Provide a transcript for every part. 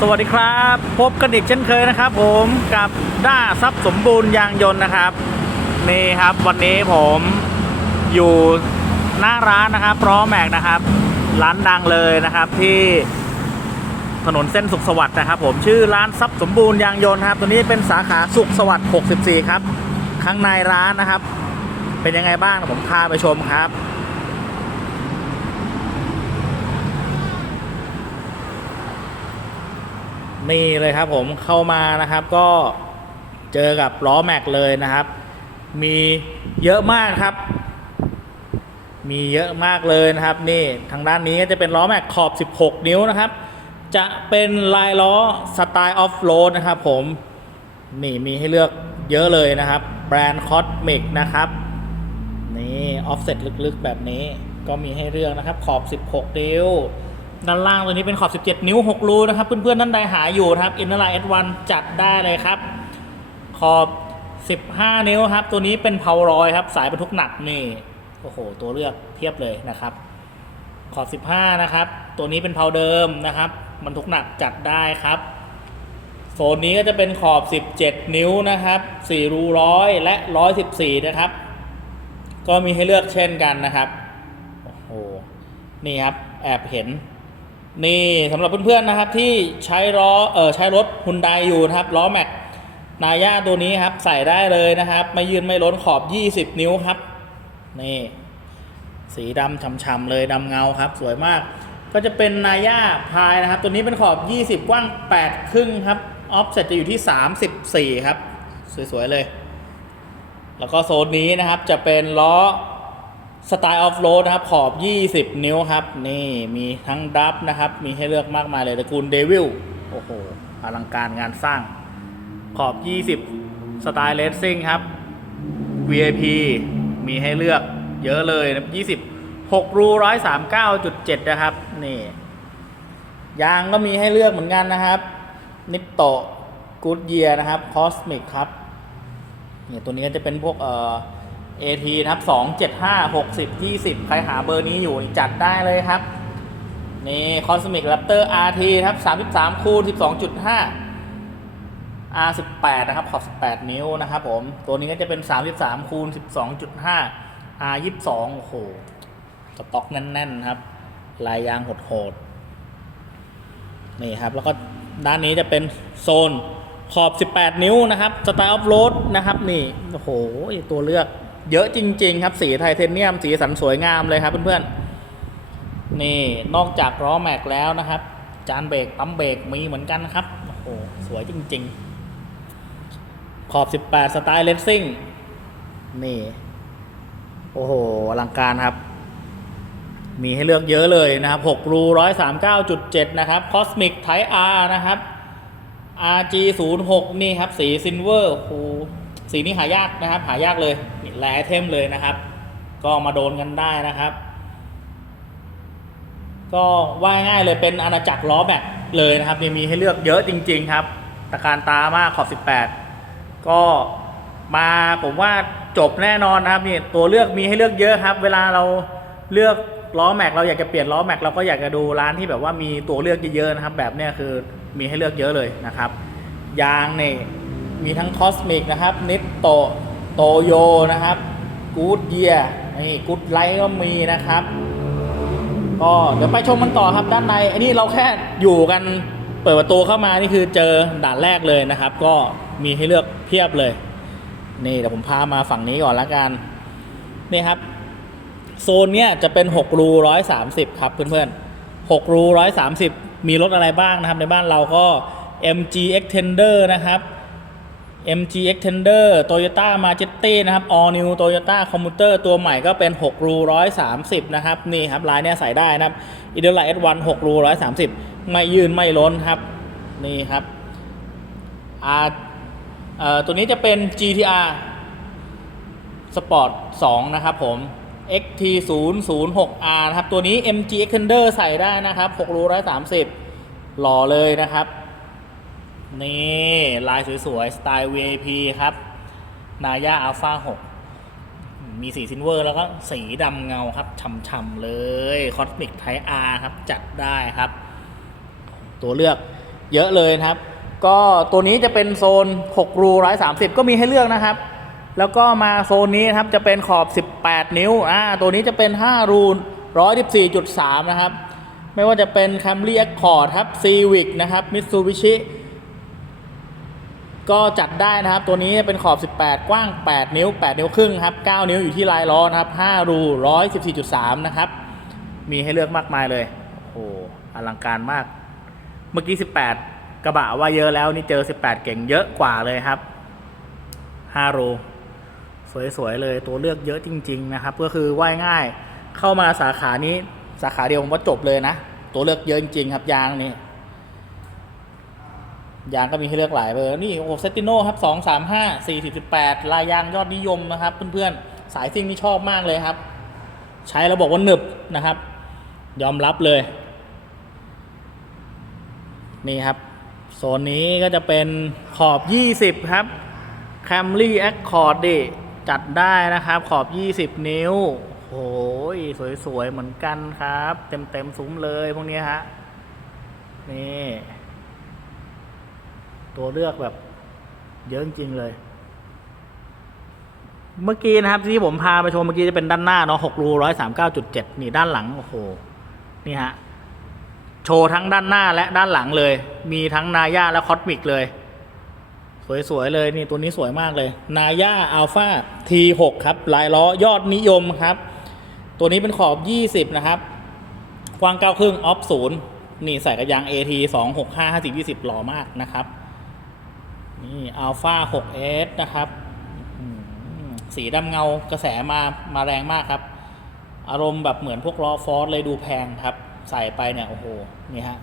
สวัสดีครับ พบกันอีกเช่นเคยนะครับ ผมกับด้าทรัพย์สมบูรณ์ยางยนต์นะครับ นี่ครับวันนี้ผมอยู่หน้าร้านนะครับล้อแม็กนะครับ ร้านดังเลยนะครับที่ถนนเส้นสุขสวัสดิ์นะครับ ผมชื่อร้านทรัพย์สมบูรณ์ยางยนต์ครับตัวนี้เป็นสาขาสุขสวัสดิ์ 64 ครับ ข้างในร้านนะครับ เป็นยังไงบ้างผมพาไปชมครับ นี่เลยครับผมเข้ามานะครับก็เจอกับล้อแม็กเลยนะครับ มีเยอะมากครับ มีเยอะมากเลยนะครับ นี่ทางด้านนี้ก็จะเป็นล้อแม็กขอบ 16 นิ้วนะครับ จะเป็นลายล้อสไตล์ออฟโรดนะครับผมนี่มีให้เลือกเยอะเลยนะครับ แบรนด์คอสเมกนะครับนี่ออฟเซ็ตลึกๆแบบนี้ก็มีให้เลือกนะครับขอบ 16 นิ้ว ด้านล่างตัวนี้เป็นขอบ 17 นิ้ว 6 รูนะครับ เพื่อนๆท่านใดหาอยู่นะครับ Inner Line S1 จัดได้เลยครับ ขอบ 15 นิ้วครับ ตัวนี้เป็นเพารอยครับ สายบรรทุกหนักนี่โอ้โห ตัวเลือกเทียบเลยนะครับ ขอบ 15 นะครับ ตัวนี้เป็นเพาเดิมนะครับบรรทุกหนักจัดได้ครับโซนนี้ก็จะเป็นขอบ 17 นิ้วนะครับ 4 รูร้อยและ 114 นะครับ ก็มีให้เลือกเช่นกันนะครับ โอ้โห นี่ครับ แอบเห็น นี่สำหรับเพื่อนๆนะครับที่ใช้ล้อเออใช้รถฮุนไดอยู่นะครับล้อแม็กนาย่าตัวนี้ครับใส่ได้เลยนะครับ ไม่ยืนไม่ล้นขอบ 20 นิ้วครับ นี่ สีดำฉ่ำๆเลยดำเงาครับ สวยมาก ก็จะเป็นนาย่าพายนะครับ ตัวนี้เป็นขอบ 20 กว้าง 8 ครึ่งครับ ออฟเซ็ตจะอยู่ที่ 34 ครับ สวยๆเลย แล้วก็โซนนี้นะครับจะเป็นล้อ สไตล์ออฟโรดนะครับ ขอบ 20 นิ้วครับ นี่มีทั้งดับนะครับ มีให้เลือกมากมายเลยตระกูลเดวิลโอ้โห อลังการงานสร้าง ขอบ 20 สไตล์เลสซิ่งครับ VIP มีให้เลือกเยอะเลยนะ20 6รู139.7 นะครับ นี่ ยางก็มีให้เลือกเหมือนกันนะครับ นิปโตกูดเยียนะครับคอสมิกครับเนี่ยตัวนี้จะเป็นพวกเอ่อ AT นะครับ2 7 5 60 20 ใครหาเบอร์นี้อยู่จัดได้เลยครับ นี่ Cosmic Raptor RT ครับ 33 คูณ 12.5 R18 นะครับ ขอบ 18 นิ้วนะครับผม ตัวนี้ก็จะเป็น 33 คูณ 12.5 R22 โอ้โหสต็อกแน่น ๆ ครับ ลายยางโหดๆ นี่ครับ แล้วก็ด้านนี้จะเป็นโซนขอบ 18 นิ้วนะครับ สไตล์ออฟโรดนะครับ นี่ โอ้โห ตัวเลือก เยอะจริง ๆ ครับ สีไทเทเนียม สีสันสวยงามเลยครับเพื่อนๆ นี่นอกจากล้อแม็กแล้วนะครับ จานเบรกปั๊มเบรกมีเหมือนกันครับ โอ้โห สวยจริง ๆ ขอบ 18 สไตล์เลสซิ่ง นี่ โอ้โห อลังการครับ มีให้เลือกเยอะเลยนะครับ 6 รู 139.7 นะครับ Cosmic Type R นะครับ RG 0 6 นี่ครับ สีซินเวอร์โห สีนี้หายากนะครับ หายากเลยนี่แลเทมเลยนะครับ ก็มาโดนกันได้นะครับ ก็ว่าง่ายเลยเป็นอาณาจักรล้อแมกเลยนะครับมีให้เลือกเยอะจริง ๆ ครับตะการตามากขอบ 18 ก็มาผมว่าจบแน่นอนนะครับนี่ตัวเลือกมีให้เลือกเยอะครับ เวลาเราเลือกล้อแม็กเราอยากจะเปลี่ยนล้อแม็กเราก็อยากจะดูร้านที่แบบว่ามีตัวเลือกเยอะๆนะครับ แบบเนี้ยคือมีให้เลือกเยอะเลยนะครับ ยางเนี่ย มีทั้งคอสมิกนะครับนิตโตโตโยนะครับกูดเยียนี่กูดไลท์ก็มีนะครับ ก็เดี๋ยวไปชมมันต่อครับด้านใน อันนี้เราแค่อยู่กันเปิดประตูเข้ามานี่คือเจอด่านแรกเลยนะครับ ก็มีให้เลือกเพียบเลย นี่เดี๋ยวผมพามาฝั่งนี้ก่อนละกัน นี่ครับ โซนเนี้ยจะเป็น6รู130 ครับเพื่อนๆ6รู130 มีรถอะไรบ้างนะครับ ในบ้านเราก็ MG Extender นะครับ MG Extender Toyota Majetti นะครับ All New Toyota Commuter ตัวใหม่ก็เป็น 6 รู 130 นะครับ นี่ครับลายเนี้ยใส่ได้นะครับ i d e l i S1 6 รู 130 ไม่ยืนไม่ล้นครับ นี่ครับอาตัวนี้จะเป็น GTR Sport 2 นะครับผม XT 0 0 6 R นะครับ ตัวนี้ MG Extender ใส่ได้นะครับ 6 รู 130 หล่อเลยนะครับ นี่ลายสวยๆ สไตล์ VIP ครับ นายาอัลฟา6มีสีซินเวอร์แล้วก็สีดำเงาครับฉ่ำๆเลยคอสมิกไทอาร์ครับ จัดได้ครับ ตัวเลือกเยอะเลยนะครับ ก็ตัวนี้จะเป็นโซน 6 รู 130 ก็มีให้เลือกนะครับ แล้วก็มาโซนนี้ครับจะเป็นขอบ 18 นิ้วอ่าตัวนี้จะเป็น 5 รู 114.3 นะครับ ไม่ว่าจะเป็น Camry Accord ครับ Civic นะครับ Mitsubishi ก็จัดได้นะครับ ตัวนี้เป็นขอบ 18 กว้าง 8 นิ้ว 8 นิ้วครึ่งครับ 9 นิ้วอยู่ที่ลายล้อนะครับ 5 รู 114.3 นะครับ มีให้เลือกมากมายเลย โอ้โห อลังการมาก เมื่อกี้ 18 กระบะว่าเยอะแล้วนี่เจอ 18 เก่งเยอะกว่าเลยครับ 5 รู สวย ๆ เลย ตัวเลือกเยอะจริง ๆ นะครับ ก็คือว่ายง่าย เข้ามาสาขานี้ สาขาเดียวผมว่าจบเลยนะ ตัวเลือกเยอะจริงๆครับยางนี่ ยางก็มีให้เลือกหลายเบอร์นี่โอ้โหเซติโนครับสองสามห้าสี่สิบแปดลายยางยอดนิยมนะครับ เพื่อนๆ สายซิ่งนี่ชอบมากเลยครับ ใช้แล้วบอกว่าหนึบนะครับ ยอมรับเลย นี่ครับ โซนนี้ก็จะเป็นขอบ20ครับ Camry Accord ดิจัดได้นะครับ ขอบ 20 นิ้วโอ้ยสวย ๆ เหมือนกันครับ เต็ม ๆ ซุ้มเลยพวกนี้ฮะ นี่ ตัวเลือกแบบเยอะจริงเลย เมื่อกี้นะครับที่ผมพาไปชมเมื่อกี้จะเป็นด้านหน้าเนาะหกรูร้อยสามเก้าจุดเจ็ดนี่ด้านหลังโอ้โหนี่ฮะโชว์ทั้งด้านหน้าและด้านหลังเลย มีทั้งนาย่าและคอสมิกเลย สวยๆเลยนี่ตัวนี้สวยมากเลย นาย่าอัลฟา T6 ครับลายล้อยอดนิยมครับ ตัวนี้เป็นขอบ 20 นะครับกว้าง9ครึ่งออฟศูนย์นี่ใส่กระยาง AT 2 6 5 5 0 20 หล่อมากนะครับ นี่อัลฟา 6S นะครับ สีดำเงากระแสมามาแรงมากครับ อารมณ์แบบเหมือนพวกล้อฟอร์สเลยดูแพงครับ ใส่ไปเนี่ย โอ้โห นี่ฮะ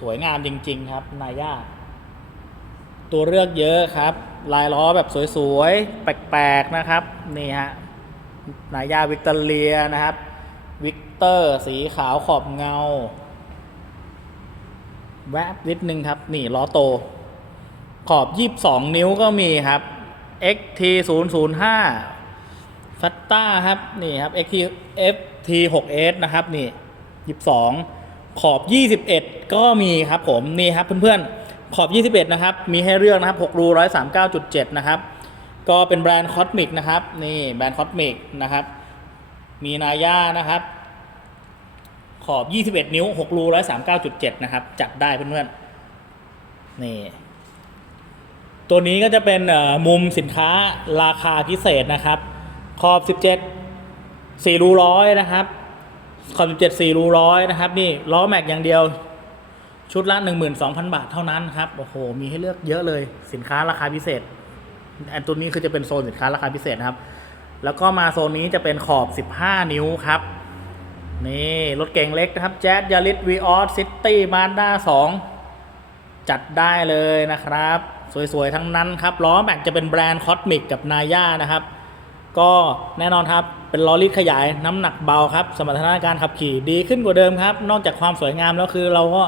สวยงามจริง ๆ ครับนายาตัวเลือกเยอะครับ ลายล้อแบบสวยๆ แปลกๆ นะครับ นี่ฮะนายาวิกตอเรียนะครับ วิกเตอร์สีขาวขอบเงา แวบนิดนึงครับ นี่ล้อโต ขอบ 22 นิ้วก็มีครับ XT 0 0 5ฟัตตาครับ นี่ครับ XT FT 6S นะครับ นี่ 22 ขอบ 21 ก็มีครับผม นี่ครับเพื่อนๆ ขอบ 21 นะครับ มีให้เลือกนะครับ 6 รู 139.7 นะครับ ก็เป็นแบรนด์คอสมิกนะครับ นี่แบรนด์คอสมิกนะครับ มีนาย่านะครับ ขอบ 21 นิ้ว 6 รู 139.7 นะครับ จัดได้เพื่อนๆ นี่ ตัวนี้ก็จะเป็นมุมสินค้าราคาพิเศษนะครับ ขอบ 17 4รูร้อยนะครับ ขอบ 17 4รูร้อยนะครับ นี่ล้อแม็กอย่างเดียว ชุดละ 12,000 บาทเท่านั้นครับ โอ้โห มีให้เลือกเยอะเลย สินค้าราคาพิเศษ อันตัวนี้คือจะเป็นโซนสินค้าราคาพิเศษนะครับ แล้วก็มาโซนนี้จะเป็นขอบ 15 นิ้วครับ นี่ รถเก่งเล็กนะครับแจ๊ดยาริสวีออสซิตี้มาด้า2จัดได้เลยนะครับ สวยๆ ทั้งนั้นครับ ล้อแม็กจะเป็นแบรนด์คอสมิกกับนาย่านะครับ ก็แน่นอนครับเป็นล้อลิดขยายน้ำหนักเบาครับ สมรรถนะการขับขี่ดีขึ้นกว่าเดิมครับ นอกจากความสวยงามแล้วคือเราก็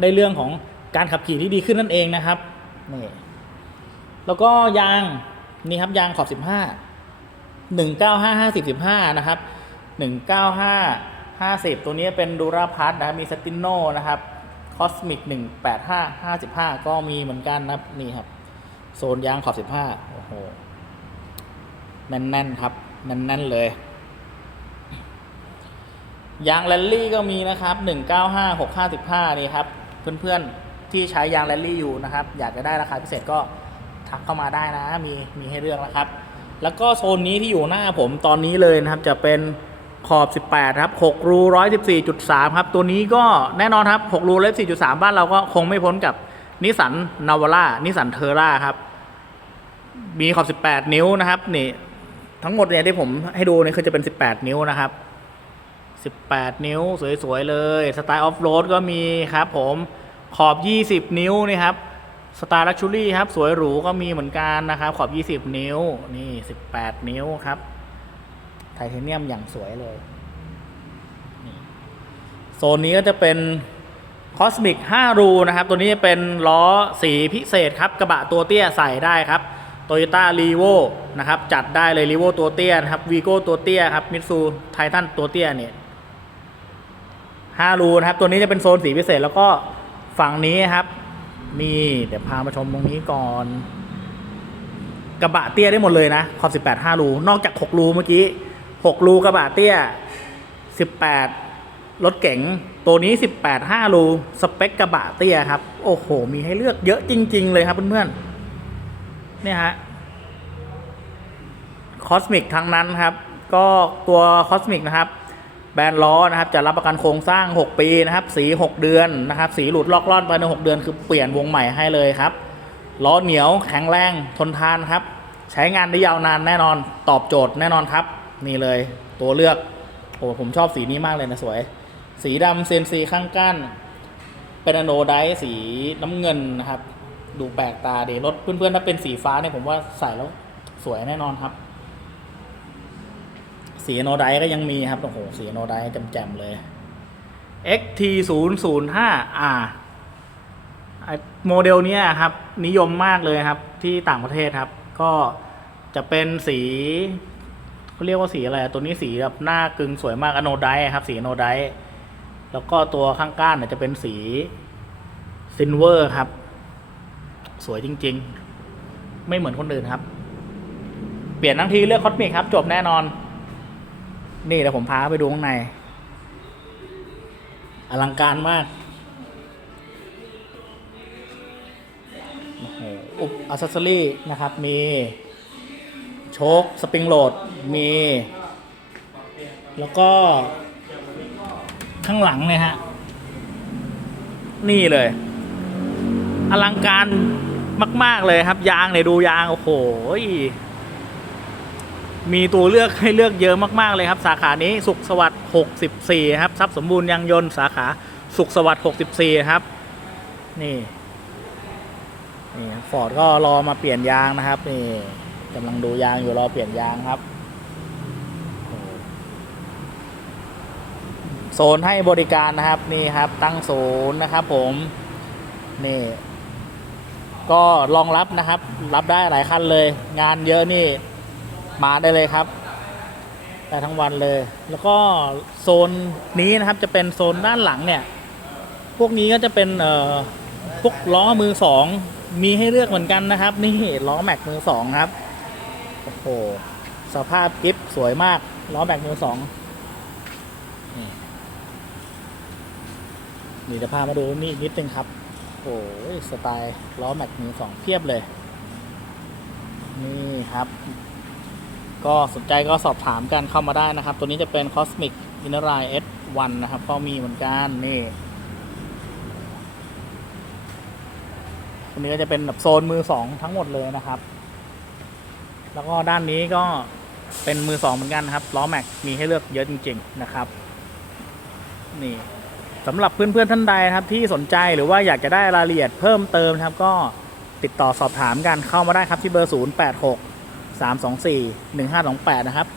ได้เรื่องของการขับขี่ที่ดีขึ้นนั่นเองนะครับนี่แล้วก็ยางนี่ครับยางขอบ15 195 50 15นะครับ195 50 ตัวนี้เป็นดูราพัทนะครับมีสตินโนนะครับ คอสมิก185 55 ก็มีเหมือนกันนะนี่ครับ โซนยางขอบ 15 โอ้โห แน่น ๆ ครับ แน่น ๆ เลย ยางแรลลี่ก็มีนะครับ 195 655 นี่ครับ เพื่อน ๆ ที่ใช้ยางแรลลี่อยู่นะครับ อยากจะได้ราคาพิเศษก็ทักเข้ามาได้นะ มีมีให้เลือกนะครับ แล้วก็โซนนี้ที่อยู่หน้าผมตอนนี้เลยนะครับ จะเป็น ขอบ 18 ครับ 6 รู 114.3 ครับ ตัวนี้ก็แน่นอนครับ 6 รู 114.3 บ้านเราก็คงไม่พ้นกับนิสันนาวาร่านิสสันเทอร่าครับ มีขอบ 18 นิ้วนะครับ นี่ ทั้งหมดเนี่ยที่ผมให้ดูเนี่ยคือจะเป็น 18 นิ้วนะครับ 18 นิ้วสวยๆ เลย สไตล์ออฟโรดก็มีครับผม ขอบ 20 นิ้วนี่ครับ สไตล์ลักชูรี่ครับ สวยหรูก็มีเหมือนกันนะครับ ขอบ 20 นิ้ว นี่ 18 นิ้วครับ ไทเทเนียมอย่างสวยเลย โซนนี้ก็จะเป็นคอสมิก5รูนะครับ ตัวนี้จะเป็นล้อสีพิเศษครับ กระบะตัวเตี้ยใส่ได้ครับโตโยต้ารีโวนะครับ จัดได้เลยรีโวตัวเตี้ยนะครับวีโก้ตัวเตี้ยครับมิตซูไททันตัวเตี้ยเนี่ย5รูนะครับ ตัวนี้จะเป็นโซนสีพิเศษแล้วก็ฝั่งนี้ครับนี่เดี๋ยวพามาชมตรงนี้ก่อน กระบะเตี้ยได้หมดเลยนะขอบ18 5รู นอกจาก 6 รูเมื่อกี้ 6รูกระบะเตี้ย 18 รถเก๋งตัวนี้ 18 5รูสเปคกระบะเตี้ยครับ โอ้โห มีให้เลือกเยอะจริง ๆ เลยครับเพื่อนๆเนี่ยฮะคอสมิกทั้งนั้นครับ ก็ตัวคอสมิกนะครับ แบรนด์ล้อนะครับ จะรับประกันโครงสร้าง 6 ปีนะครับ สี 6 เดือนนะครับ สีหลุดลอกล่อนภายใน 6 เดือนคือเปลี่ยนวงใหม่ให้เลยครับล้อเหนียวแข็งแรงทนทานครับ ใช้งานได้ยาวนานแน่นอนตอบโจทย์แน่นอนครับ นี่เลยตัวเลือกโอ้ผมชอบสีนี้มากเลยนะสวย สีดำเซนซีข้างก้านเป็นอโนไดซ์สีน้ำเงินนะครับ ดูแปลกตาดีรถเพื่อนๆถ้าเป็นสีฟ้าเนี่ยผมว่าใส่แล้วสวยแน่นอนครับ สีอโนไดซ์ก็ยังมีครับโอ้โหสีอโนไดซ์แจ่มๆเลย XT 0 0 5 R โมเดลนี้ครับ นิยมมากเลยครับ ที่ต่างประเทศครับ ก็จะเป็นสี เขาเรียกว่าสีอะไรอะตัวนี้สีแบบหน้ากึ่งสวยมากอโนไดครับ สีอโนไดแล้วก็ตัวข้างก้านเนี่ยจะเป็นสีซินเวอร์ครับ สวยจริง ๆ ไม่เหมือนคนอื่นครับ เปลี่ยนทั้งทีเลือกคอสมิกครับ จบแน่นอน นี่เดี๋ยวผมพาไปดูข้างใน อลังการมากโอ้โหอุปอัซเซอรี่นะครับ มี โชคสปริงโหลดมี แล้วก็ ข้างหลังเลยฮะ นี่เลย อลังการมาก ๆ เลยครับ ยางเนี่ยดูยาง โอ้โห มีตัวเลือกให้เลือกเยอะมาก ๆ เลยครับ สาขานี้สุขสวัสดิ์64 ครับทรัพย์สมบูรณ์ยางยนต์สาขาสุขสวัสดิ์64 ครับ นี่นี่ฟอร์ดก็รอมาเปลี่ยนยางนะครับนี่ กำลังดูยางอยู่รอเปลี่ยนยางครับ โซนให้บริการนะครับนี่ครับตั้งศูนย์นะครับผม นี่ ก็รองรับนะครับ รับได้หลายคันเลย งานเยอะนี่มาได้เลยครับได้ทั้งวันเลย แล้วก็โซนนี้นะครับจะเป็นโซนด้านหลังเนี่ย พวกนี้ก็จะเป็นเอ่อพวกล้อมือสองมีให้เลือกเหมือนกันนะครับ นี่ล้อแม็กมือสองครับ โอ้โห สภาพกิฟสวยมาก ล้อแม็กมือสองนี่จะพามาดูนี่นิดนึงครับ โอ้ยสไตล์ล้อแม็กมือสองเพียบเลย นี่ครับ ก็สนใจก็สอบถามกันเข้ามาได้นะครับ ตัวนี้จะเป็น Cosmic i n n e r i S1 นะครับ ก็มีเหมือนกันนี่ตัวนี้ก็จะเป็นแบบโซนมือสองทั้งหมดเลยนะครับ แล้วก็ด้านนี้ก็เป็นมือสองเหมือนกันครับล้อแม็กมีให้เลือกเยอะจริง ๆนะครับ นี่สำหรับเพื่อนๆท่านใดครับที่สนใจหรือว่าอยากจะได้รายละเอียดเพิ่มเติมครับก็ติดต่อสอบถามกันเข้ามาได้ครับที่เบอร์ 086 324 1528 นะครับ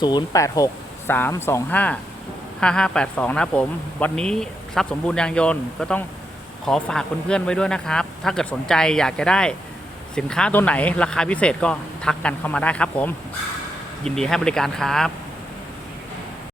086 325 5582 นะครับผม วันนี้ทรัพย์สมบูรณ์ยางยนต์ก็ต้องขอฝากเพื่อนๆไว้ด้วยนะครับ ถ้าเกิดสนใจอยากจะได้ สินค้าตัวไหนราคาพิเศษก็ทักกันเข้ามาได้ครับผม ยินดีให้บริการครับ